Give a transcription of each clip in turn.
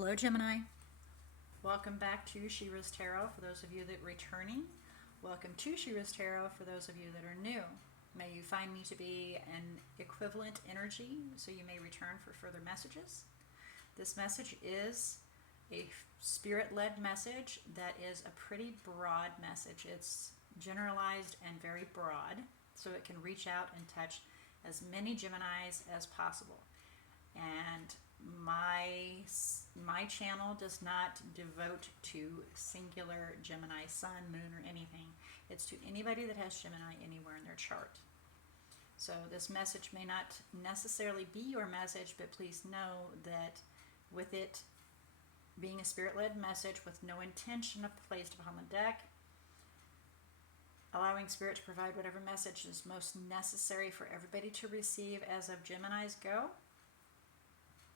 Hello, Gemini. Welcome back to She-ruhz Tarot for those of you that are returning. Welcome to She-ruhz Tarot for those of you that are new. May you find me to be an equivalent energy, so you may return for further messages. This message is a spirit-led message that is a pretty broad message. It's generalized and very broad, so it can reach out and touch as many Geminis as possible. And my channel does not devote to singular Gemini sun, moon, or anything. It's to anybody that has Gemini anywhere in their chart. So this message may not necessarily be your message, but please know that with it being a spirit-led message with no intention placed upon the deck, allowing Spirit to provide whatever message is most necessary for everybody to receive as of Gemini's go,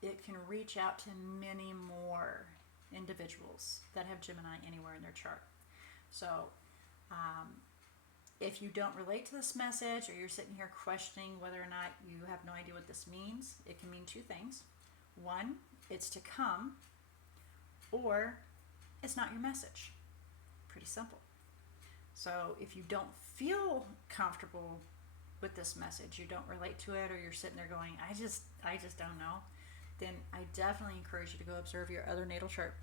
it can reach out to many more individuals that have Gemini anywhere in their chart. So if you don't relate to this message, or you're sitting here questioning whether or not you have no idea what this means, it can mean two things. One, it's to come, or it's not your message. Pretty simple. So if you don't feel comfortable with this message, you don't relate to it, or you're sitting there going, I just don't know, then I definitely encourage you to go observe your other natal chart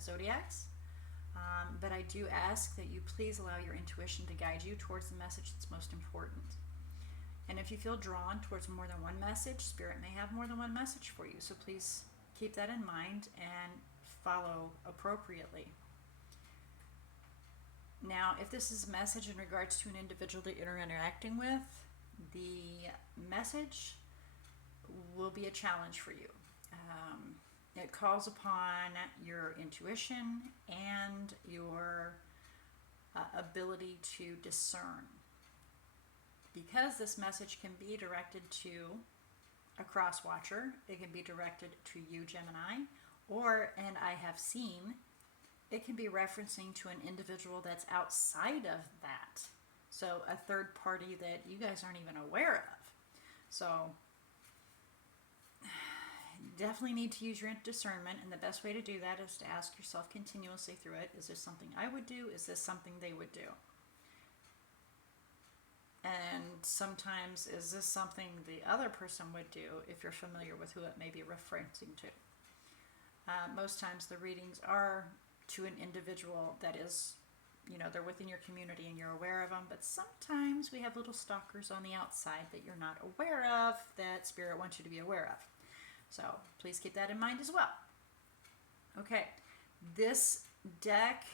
zodiacs. But I do ask that you please allow your intuition to guide you towards the message that's most important. And if you feel drawn towards more than one message, Spirit may have more than one message for you. So please keep that in mind and follow appropriately. Now, if this is a message in regards to an individual that you're interacting with, the message will be a challenge for you. It calls upon your intuition and your ability to discern. Because this message can be directed to a cross-watcher, it can be directed to you, Gemini, or, and I have seen, it can be referencing to an individual that's outside of that. So a third party that you guys aren't even aware of. So definitely need to use your discernment, and the best way to do that is to ask yourself continuously through it, is this something I would do? Is this something they would do? And sometimes, is this something the other person would do, if you're familiar with who it may be referencing to? Most times the readings are to an individual that is, they're within your community and you're aware of them, but sometimes we have little stalkers on the outside that you're not aware of, that Spirit wants you to be aware of. So please keep that in mind as well. Okay, this deck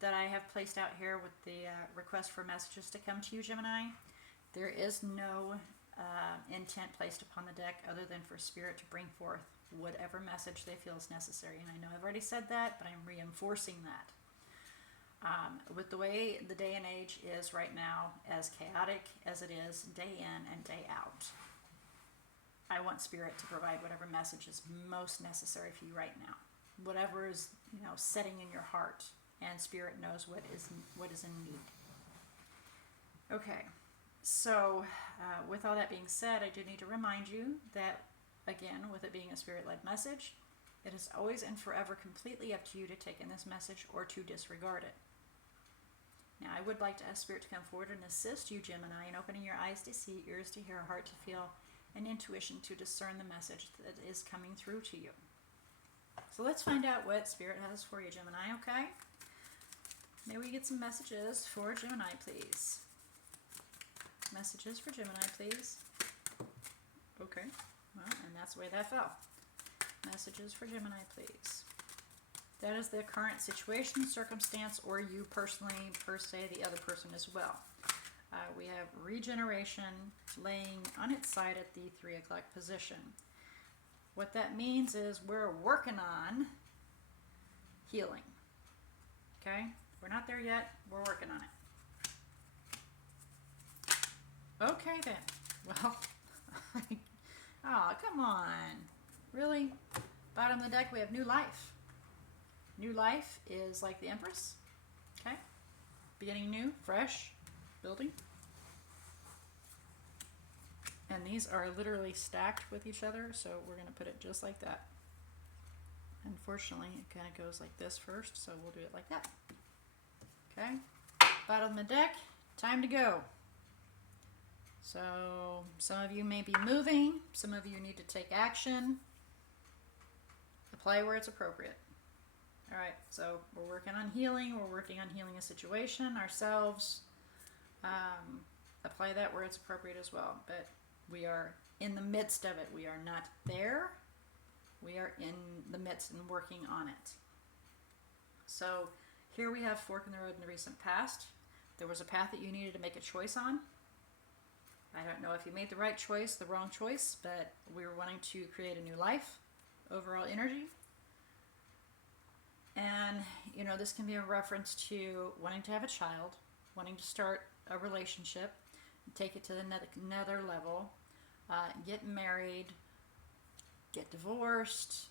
that I have placed out here with the request for messages to come to you, Gemini, there is no intent placed upon the deck other than for Spirit to bring forth whatever message they feel is necessary. And I know I've already said that, but I'm reinforcing that. With the way the day and age is right now, as chaotic as it is day in and day out, I want Spirit to provide whatever message is most necessary for you right now. Whatever is, setting in your heart, and Spirit knows what is in need. Okay, so with all that being said, I do need to remind you that, again, with it being a Spirit-led message, it is always and forever completely up to you to take in this message or to disregard it. Now, I would like to ask Spirit to come forward and assist you, Gemini, in opening your eyes to see, ears to hear, heart to feel, and intuition to discern the message that is coming through to you. So let's find out what Spirit has for you, Gemini, okay? May we get some messages for Gemini, please? Messages for Gemini, please. Okay, well, and that's the way that fell. Messages for Gemini, please. That is the current situation, circumstance, or you personally, per se, the other person as well. We have regeneration laying on its side at the 3 o'clock position. What that means is we're working on healing. Okay? We're not there yet. We're working on it. Okay then. Well, oh, come on. Really? Bottom of the deck, we have new life. New life is like the Empress. Okay? Beginning new, fresh, building. And these are literally stacked with each other, so we're going to put it just like that. Unfortunately, it kind of goes like this first, so we'll do it like that. Okay, bottom of the deck, time to go. So some of you may be moving, some of you need to take action. Apply where it's appropriate. All right, so we're working on healing, we're working on healing a situation, ourselves. Apply that where it's appropriate as well, but we are in the midst of it. We are not there. We are in the midst and working on it. So here we have fork in the road in the recent past. There was a path that you needed to make a choice on. I don't know if you made the right choice, the wrong choice, but we were wanting to create a new life, overall energy. And, you know, this can be a reference to wanting to have a child, wanting to start a relationship, take it to another level, get married, get divorced,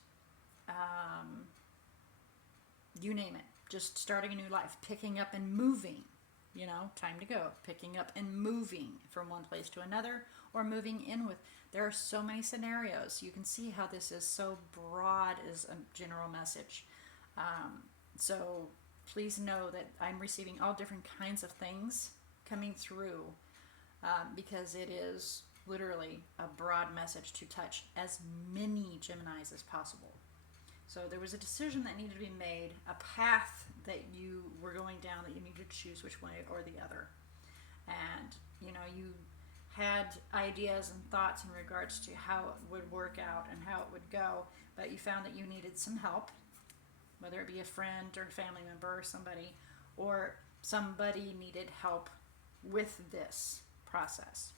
you name it. Just starting a new life, picking up and moving. You know, time to go. Picking up and moving from one place to another, or moving in with. There are so many scenarios. You can see how this is so broad as a general message. So please know that I'm receiving all different kinds of things coming through because it is literally a broad message to touch as many Geminis as possible. So there was a decision that needed to be made, a path that you were going down that you needed to choose which way or the other. And, you know, you had ideas and thoughts in regards to how it would work out and how it would go, but you found that you needed some help, whether it be a friend or a family member or somebody needed help with this process.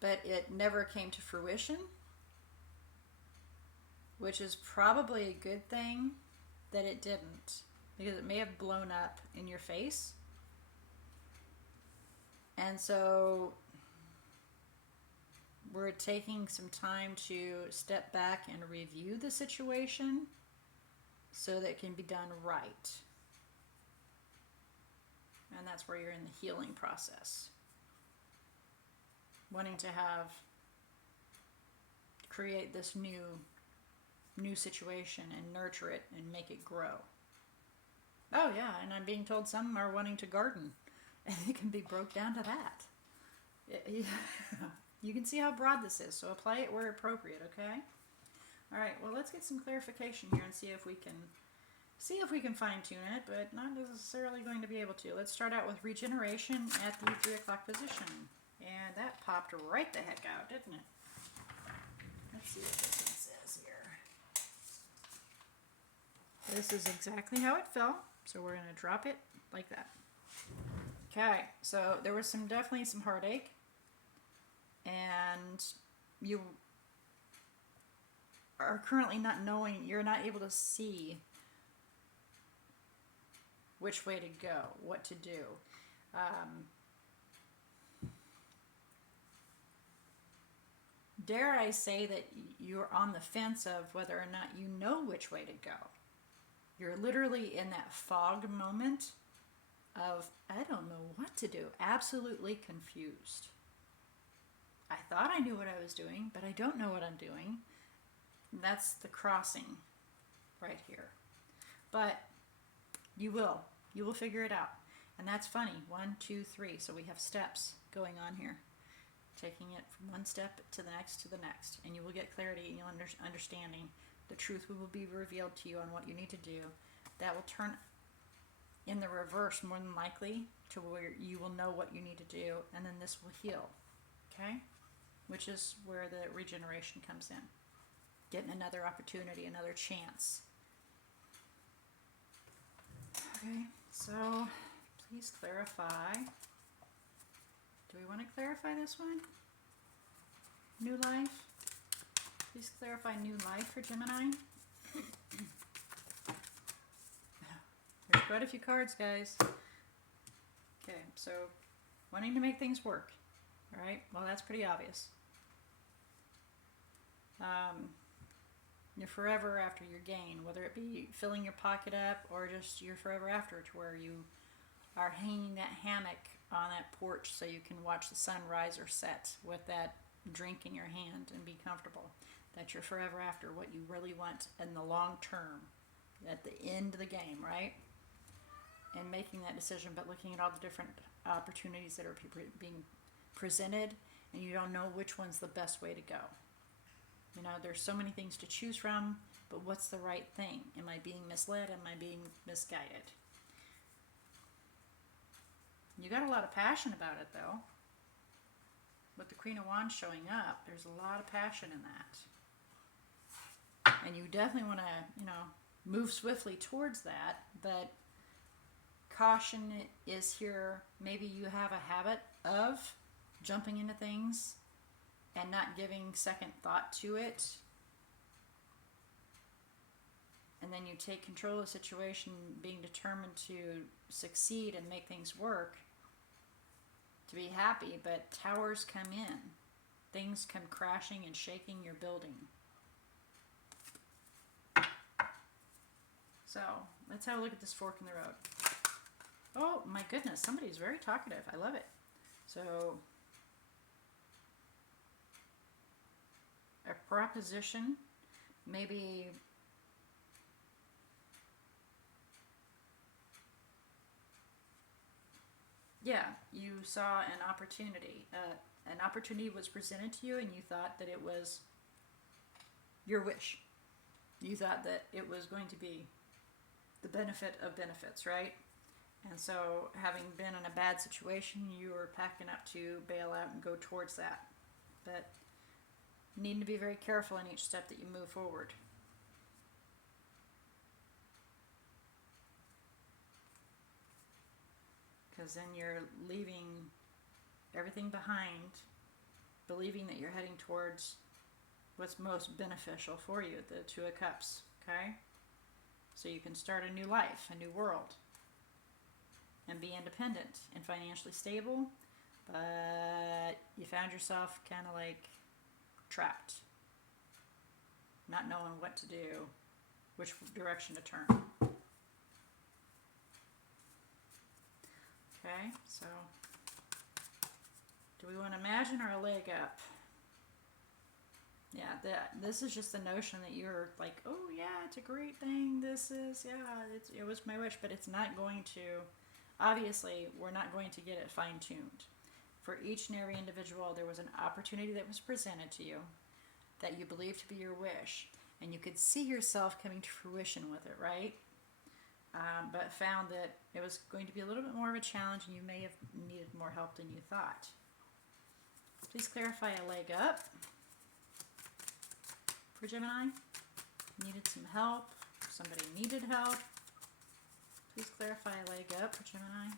But it never came to fruition, which is probably a good thing that it didn't, because it may have blown up in your face. And so we're taking some time to step back and review the situation so that it can be done right. And that's where you're in the healing process. Wanting to create this new situation and nurture it and make it grow. Oh yeah, and I'm being told some are wanting to garden, and it can be broke down to that. You can see how broad this is, so apply it where appropriate, okay? All right, well, let's get some clarification here and see if we can fine tune it, but not necessarily going to be able to. Let's start out with regeneration at the 3 o'clock position, and that popped right the heck out, didn't it? Let's see what this one says here. This is exactly how it fell, so we're going to drop it like that. Okay, so there was definitely some heartache, and you are currently not knowing, you're not able to see which way to go, what to do. Dare I say that you're on the fence of whether or not you know which way to go. You're literally in that fog moment of, I don't know what to do, absolutely confused. I thought I knew what I was doing, but I don't know what I'm doing. That's the crossing right here. But you will figure it out. And that's funny, 1, 2, 3. So we have steps going on here. Taking it from one step to the next, and you will get clarity and you'll understanding. The truth will be revealed to you on what you need to do. That will turn in the reverse more than likely to where you will know what you need to do, and then this will heal, okay? Which is where the regeneration comes in. Getting another opportunity, another chance. Okay, so please clarify. Do we want to clarify this one? New life. Please clarify new life for Gemini. There's quite a few cards, guys. Okay, so wanting to make things work. All right, well, that's pretty obvious. You're forever after your gain, whether it be filling your pocket up or just you're forever after, to where you are hanging that hammock on that porch so you can watch the sun rise or set with that drink in your hand and be comfortable. that you're forever after, what you really want in the long term, at the end of the game, right? And making that decision, but looking at all the different opportunities that are being presented, and you don't know which one's the best way to go. You know, there's so many things to choose from, but what's the right thing? Am I being misled? Am I being misguided? You got a lot of passion about it, though. With the Queen of Wands showing up, there's a lot of passion in that. And you definitely want to, you know, move swiftly towards that, but caution is here. Maybe you have a habit of jumping into things and not giving second thought to it. And then you take control of the situation, being determined to succeed and make things work, to be happy, but towers come in. Things come crashing and shaking your building. So, let's have a look at this fork in the road. Oh my goodness, somebody's very talkative. I love it. So, a proposition, maybe you saw an opportunity. An opportunity was presented to you and you thought that it was your wish. You thought that it was going to be the benefit of benefits, right? And so, having been in a bad situation, you were packing up to bail out and go towards that. But need to be very careful in each step that you move forward. Because then you're leaving everything behind, believing that you're heading towards what's most beneficial for you, the Two of Cups, okay? So you can start a new life, a new world, and be independent and financially stable, but you found yourself kind of like trapped, not knowing what to do, which direction to turn. Okay, so do we want to imagine or a leg up? Yeah, this is just the notion that you're like, oh yeah, it's a great thing. This is, yeah, it was my wish, but it's not going to, obviously, we're not going to get it fine-tuned. For each and every individual, there was an opportunity that was presented to you that you believed to be your wish, and you could see yourself coming to fruition with it, right? But found that it was going to be a little bit more of a challenge, and you may have needed more help than you thought. Please clarify a leg up for Gemini. Needed some help. Somebody needed help. Please clarify a leg up for Gemini.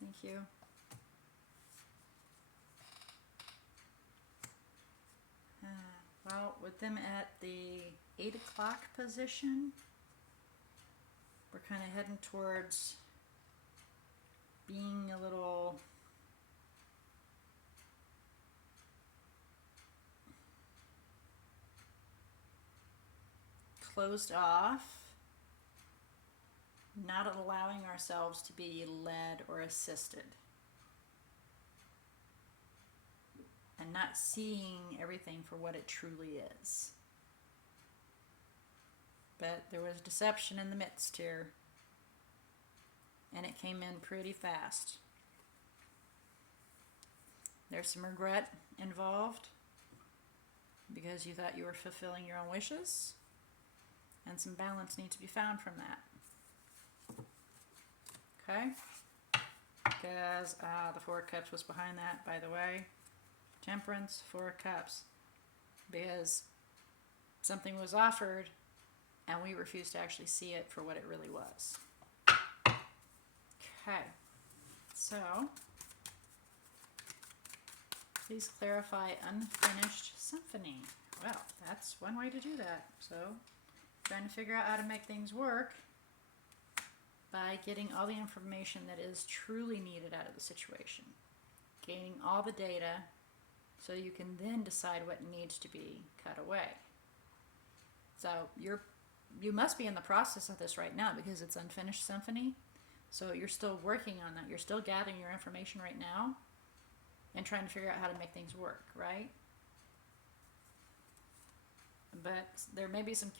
Thank you. Well, with them at the 8 o'clock position, we're kind of heading towards being a little closed off, not allowing ourselves to be led or assisted, and not seeing everything for what it truly is. But there was deception in the midst here, and it came in pretty fast. There's some regret involved because you thought you were fulfilling your own wishes, and some balance needs to be found from that. Okay? Because the Four of Cups was behind that, by the way. Temperance, Four of Cups. Because something was offered, and we refused to actually see it for what it really was. Okay, so please clarify unfinished symphony. Well, that's one way to do that. So, trying to figure out how to make things work by getting all the information that is truly needed out of the situation, gaining all the data so you can then decide what needs to be cut away. So you must be in the process of this right now because it's unfinished symphony. So you're still working on that. You're still gathering your information right now and trying to figure out how to make things work, right? but there may be some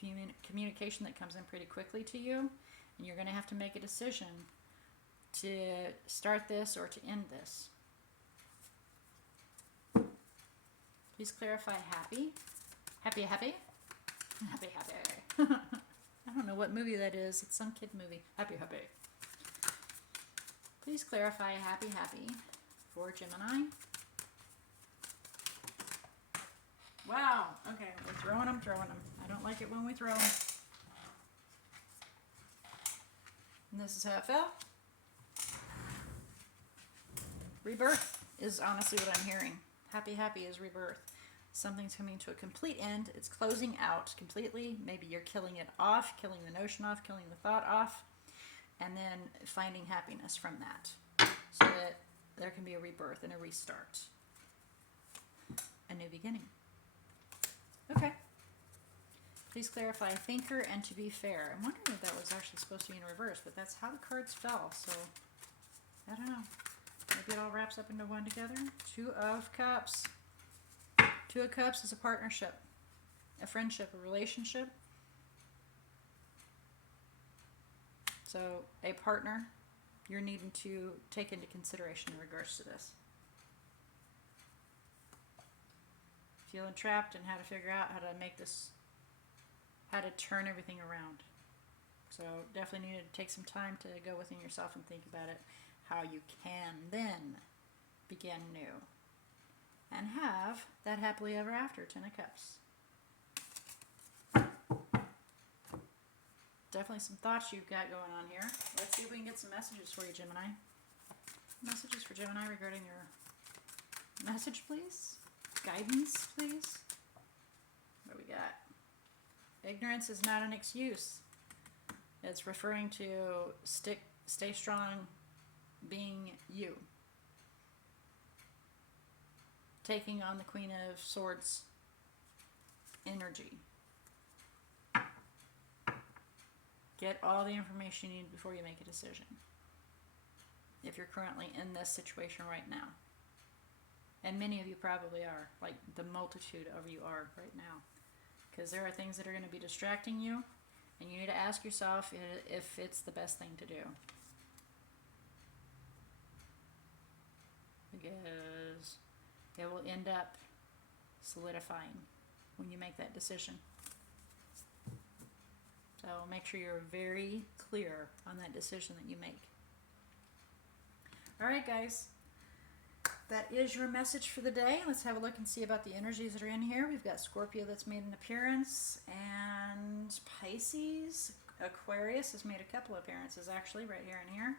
communication that comes in pretty quickly to you, and you're going to have to make a decision to start this or to end this. Please clarify happy. Happy, happy? Happy, happy. I don't know what movie that is. It's some kid movie. Happy, happy. Please clarify happy, happy for Gemini. Wow. Okay, we're throwing them. I don't like it when we throw them. And this is how it felt. Rebirth is honestly what I'm hearing. Happy, happy is rebirth. Something's coming to a complete end. It's closing out completely. Maybe you're killing it off, killing the notion off, killing the thought off, and then finding happiness from that, so that there can be a rebirth and a restart, a new beginning. Okay. Please clarify thinker and to be fair. I'm wondering if that was actually supposed to be in reverse, but that's how the cards fell, so I don't know. Maybe it all wraps up into one together. Two of Cups. Two of Cups is a partnership, a friendship, a relationship. So a partner you're needing to take into consideration in regards to this. Feeling trapped and how to figure out how to make this, how to turn everything around. So definitely need to take some time to go within yourself and think about it, how you can then begin new and have that happily ever after. 10 of Cups. Definitely some thoughts you've got going on here. Let's see if we can get some messages for you, Gemini. Messages for Gemini regarding your message, please. Guidance, please. What do we got? Ignorance is not an excuse. It's referring to stay strong, being you. Taking on the Queen of Swords energy. Get all the information you need before you make a decision. If you're currently in this situation right now. And many of you probably are. Like the multitude of you are right now. Because there are things that are going to be distracting you. And you need to ask yourself if it's the best thing to do. Because it will end up solidifying when you make that decision. So make sure you're very clear on that decision that you make. All right, guys. That is your message for the day. Let's have a look and see about the energies that are in here. We've got Scorpio that's made an appearance, and Pisces. Aquarius has made a couple appearances, actually, right here and here.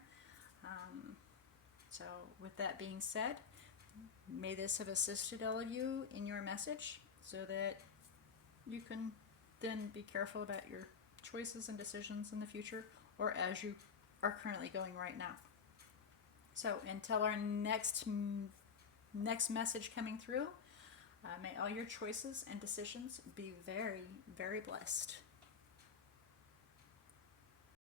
So with that being said, may this have assisted all of you in your message so that you can then be careful about your choices and decisions in the future, or as you are currently going right now. So until our next message coming through, may all your choices and decisions be very, very blessed.